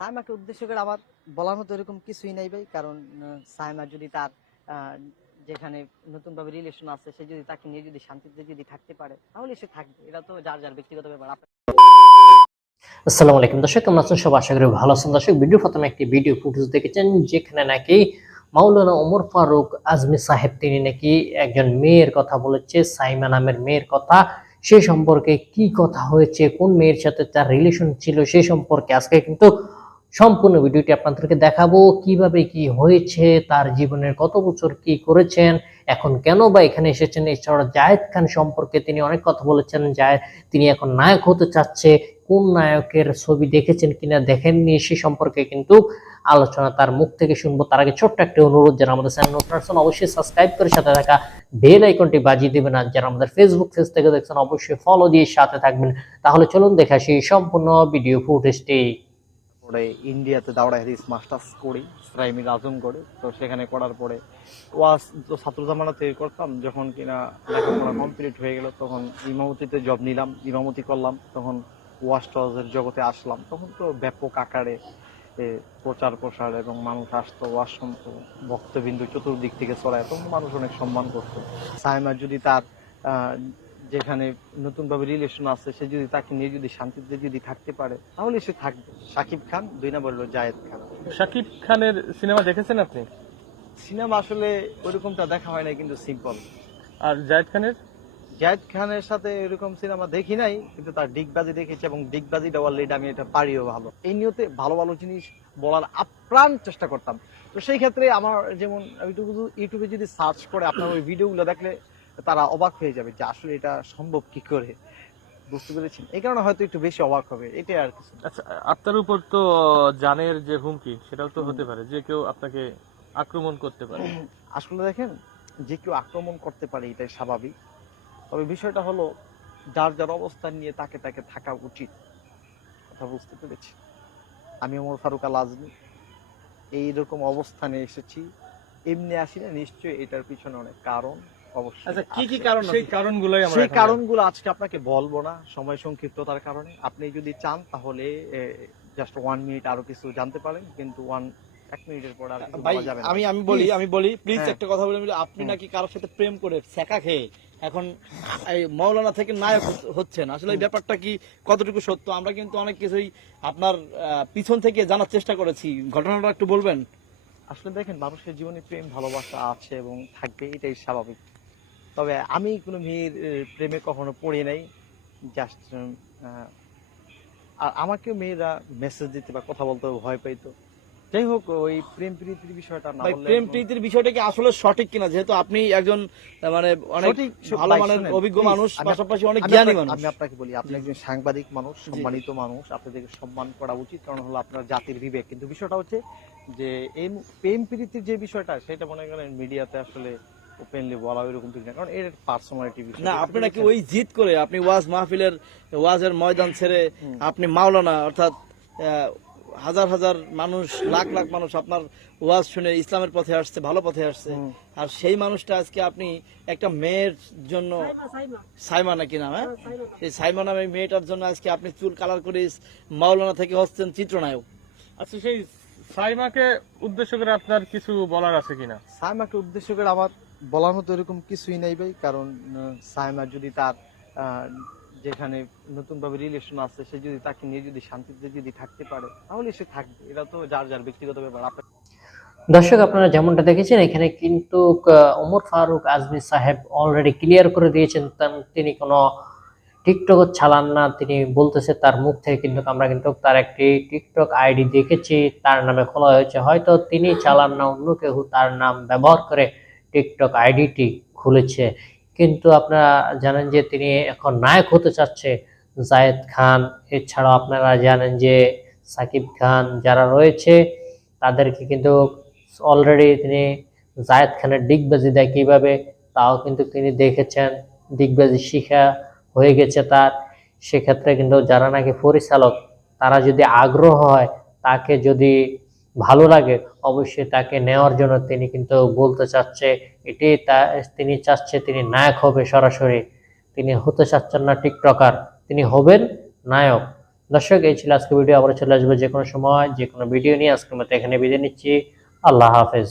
সাইমাকে উদ্দেশ্য করে আমার বলার মতো এরকম কিছুই নাই ভাই, কারণ সাইমা যদি তার যেখানে নতুন ভাবে রিলেশন আছে সে যদি তাকে নিয়ে যদি শান্তিতে যদি থাকতে পারে তাহলে সে থাকবে, এটা তো যার যার ব্যক্তিগত ব্যাপার। আসসালামু আলাইকুম দর্শক, কেমন আছেন সব? আশা করি ভালো আছেন। দর্শক, ভিডিও প্রথমে একটি ভিডিও ফুটেজ দেখেছেন যেখানে নাকি মাওলানা ওমর ফারুক আজমি সাহেব তিনি নাকি একজন মেয়ের কথা বলেছে, সাইমা নামের মেয়ের কথা। সে সম্পর্কে কি কথা হয়েছে, কোন মেয়ের সাথে তার রিলেশন ছিল সে সম্পর্কে আজকে কিন্তু সম্পূর্ণ ভিডিওটি আপনাদেরকে দেখাবো। কিভাবে কি হয়েছে, তার জীবনের কত বছর কি করেছেন, এখন কেন বা এখানে এসেছেন। এছাড়া জায়েদ খান সম্পর্কে তিনি অনেক কথা বলেছেন, তিনি এখন নায়ক হতে চাচ্ছে, কোন নায়কের ছবি দেখেছেন কিনা দেখেননি সে সম্পর্কে কিন্তু আলোচনা তার মুখ থেকে শুনবো। তার আগে ছোট্ট একটা অনুরোধ, যারা আমাদের চ্যানেল নতুন আছেন অবশ্যই সাবস্ক্রাইব করে সাথে থাকা বেল আইকনটি বাজিয়ে দিবেন, আর যারা আমাদের ফেসবুক পেজ থেকে দেখছেন অবশ্যই ফলো দিয়ে সাথে থাকবেন। তাহলে চলুন দেখা সেই সম্পূর্ণ ভিডিও ফুটেজটি। পরে ইন্ডিয়াতে দাওড়া হাদিস মাস্টার্স করি প্রাইমারি আজমগড়ে। তো সেখানে করার পরে ওয়াজ তো ছাত্র জামানা থেকে করতাম, যখন কিনা লেখাপড়া কমপ্লিট হয়ে গেল তখন ইমামতিতে জব নিলাম, ইমামতি করলাম, তখন ওয়াজ টওয়াজের জগতে আসলাম। তখন তো ব্যাপক আকারে প্রচার প্রসার এবং মানুষ আসতো, ওয়াজ শুনতো, ভক্তবিন্দু চতুর্দিক থেকে ছড়ায়, তখন মানুষ অনেক সম্মান করতো। সাইমা যদি তার যেখানে নতুন ভাবে রিলেশন আছে সে যদি তাকে নিয়ে যদি শান্তিতে যদি থাকতে পারে তাহলে সে থাকবে। শাকিব খান, 2 নম্বর হলো জায়েদ খান। শাকিব খানের সিনেমা দেখেছেন আপনি? সিনেমা আসলে ওইরকমটা দেখা হয় না, কিন্তু সিম্পল। আর জায়েদ খানের সাথে এরকম সিনেমা দেখি নাই, কিন্তু তার ডিগবাজি দেখেছি, এবং ডিগবাজিটা অলরেডি আমি এটা পারিও ভালো। এই নিয়তে ভালো ভালো জিনিস বলার আপ্রাণ চেষ্টা করতাম। তো সেই ক্ষেত্রে আমার যেমন ইউটিউবে যদি সার্চ করে আপনার ওই ভিডিওগুলো দেখলে তারা অবাক হয়ে যাবে যে আসলে এটা সম্ভব কি করে, বুঝতে পেরেছেন? এই কারণে হয়তো একটু বেশি অবাক হবে, এটাই আর কিছু। আচ্ছা, আপনার উপর তো জানের যে হুমকি সেটাও তো হতে পারে, যে কেউ আপনাকে আক্রমণ করতে পারে। আসলে দেখেন, যে কেউ আক্রমণ করতে পারে এটাই স্বাভাবিক, তবে বিষয়টা হলো যার যার অবস্থান নিয়ে তাকে তাকে থাকা উচিত। কথা বুঝতে পেরেছি? আমি ওমর ফারুক আল আজমি এইরকম অবস্থানে এসেছি, এমনি আসি না, নিশ্চয়ই এটার পিছনে অনেক কারণ অবশ্যই। আচ্ছা, কি কি আছে। কারণ? সেই কারণগুলোই আমরা সেই এখন কারণগুলো আজকে আপনাকে বলবো না, সময় সংক্ষিপ্ততার কারণে। আপনি যদি চান তাহলে জাস্ট 1 মিনিট আরো কিছু জানতে পারেন, কিন্তু 1 মিনিটের পর আর কিছু ভাই বলা যাবে না। আমি বলি প্লিজ হ্যাঁ। একটা কথা বলে বলি, আপনি নাকি কারোর সাথে প্রেম করে ছেঁকা খেয়ে এখন এই মৌলানা থেকে নায়ক হচ্ছেন। আসলে এই ব্যাপারটা কি কতটুকু সত্য? আমরা কিন্তু অনেক কিছুই আপনার পিছন থেকে জানার চেষ্টা করেছি, ঘটনাটা একটু বলবেন? আসলে দেখেন, মানুষের জীবনে প্রেম ভালোবাসা আছে এবং থাকবে, এটাই স্বাভাবিক। তবে আমি কোনো মেয়ের প্রেমে কখনো পড়ি নাই। জাস্ট আর আমাকেও মেয়েরা মেসেজ দিতে বা কথা বলতে ভয় পাইতো। যাই হোক, ওই প্রেম প্রীতির বিষয়টা না ভাই, বললে প্রেম প্রীতির বিষয়টা কি আসলে সঠিক কিনা? যেহেতু আপনি একজন মানে অনেক ভালো ভাই, মানের শুনেন, অভিজ্ঞ please, মানুষ, আমি পাশাপাশি অনেক আমি জ্ঞানী আপনাকে- মানুষ। আমি আপনাকে বলি, আপনি একজন সাংবাদিক মানুষ, সম্মানিত মানুষ, আপনাদেরকে সম্মান করা উচিত, কারণ হলো আপনার জাতির বিবেক। কিন্তু বিষয়টা হচ্ছে যে এই প্রেম প্রীতির যে বিষয়টা সেটা মনে করেন মিডিয়াতে আসলে ওপেনলি বলা ওইরকম কিছু না, কারণ এর পার্সোনালিটি বিষয়। না, আপনি নাকি ওই জিদ করে আপনি ওয়াজের ময়দান ছেড়ে আপনি মাওলানা, অর্থাৎ হাজার হাজার মানুষ, লাখ লাখ মানুষ আপনার ওয়াজ শুনে ইসলামের পথে আসছে, ভালো পথে আসছে। আর সেই মানুষটা আজকে আপনি একটা মেয়ের জন্য, সাইমা নাকি নাম, হ্যাঁ, সেই সাইমা নামে মেয়েটার জন্য আজকে আপনি চুল কালার করে মাওলানা থেকে হচ্ছেন চিত্রনায়ক। আচ্ছা, সেই সাইমাকে উদ্দেশ্য করে আপনার কিছু বলার আছে কিনা? সাইমাকে উদ্দেশ্য করে আমার বলার মতো এরকম কিছুই নাই ভাই, কারণ সাইমা যদি তার যেখানে নতুন ভাবে রিলেশন আছে সে যদি তাকে নিয়ে যদি শান্তিতে যদি থাকতে পারে তাহলে সে থাকবে, এটা তো যার যার ব্যক্তিগত ব্যাপার। দর্শক, আপনারা যেমনটা দেখেছেন এখানে কিন্তু ওমর ফারুক আজমি সাহেব অলরেডি ক্লিয়ার করে দিয়েছেন তিনি কোনো টিকটক চালান না। তিনি বলতেছে তার মুখ থেকে, কিন্তু আমরা কিন্তু তার একটি টিকটক আইডি দেখেছি, তার নামে খোলা হয়েছে। হয়তো তিনি চালান না, অন্য কেউ তার নাম ব্যবহার করে টিকটক আইডিটি খুলেছে। কিন্তু আপনারা জানেন যে তিনি এখন নায়ক হতে চাচ্ছে, জায়েদ খান। এছাড়াও আপনারা জানেন যে সাকিব খান যারা রয়েছে তাদেরকে কিন্তু অলরেডি তিনি জায়েদ খানের ডিগবাজি দেয় কিভাবে, তাও কিন্তু তিনি দেখেছেন, ডিগবাজি শিখা হয়ে গেছে তার। সেক্ষেত্রে কিন্তু যারা নাকি পরিচালক তারা যদি আগ্রহ হয়, তাকে যদি ভালো লাগে, অবশ্যই তাকে নেওয়ার জন্য তিনি কিন্তু বলতে চাচ্ছে, এটি তিনি চাচ্ছে তিনি নায়ক হবে সরাসরি। তিনি হতে চাচ্ছেন না টিকটকার, তিনি হবেন নায়ক। দর্শক, এই ছিল আজকে ভিডিও। আবার চলে আসবো যে কোনো সময় যে কোনো ভিডিও নিয়ে। আজকের মতো এখানে বিদায় নিচ্ছি। আল্লাহ হাফেজ।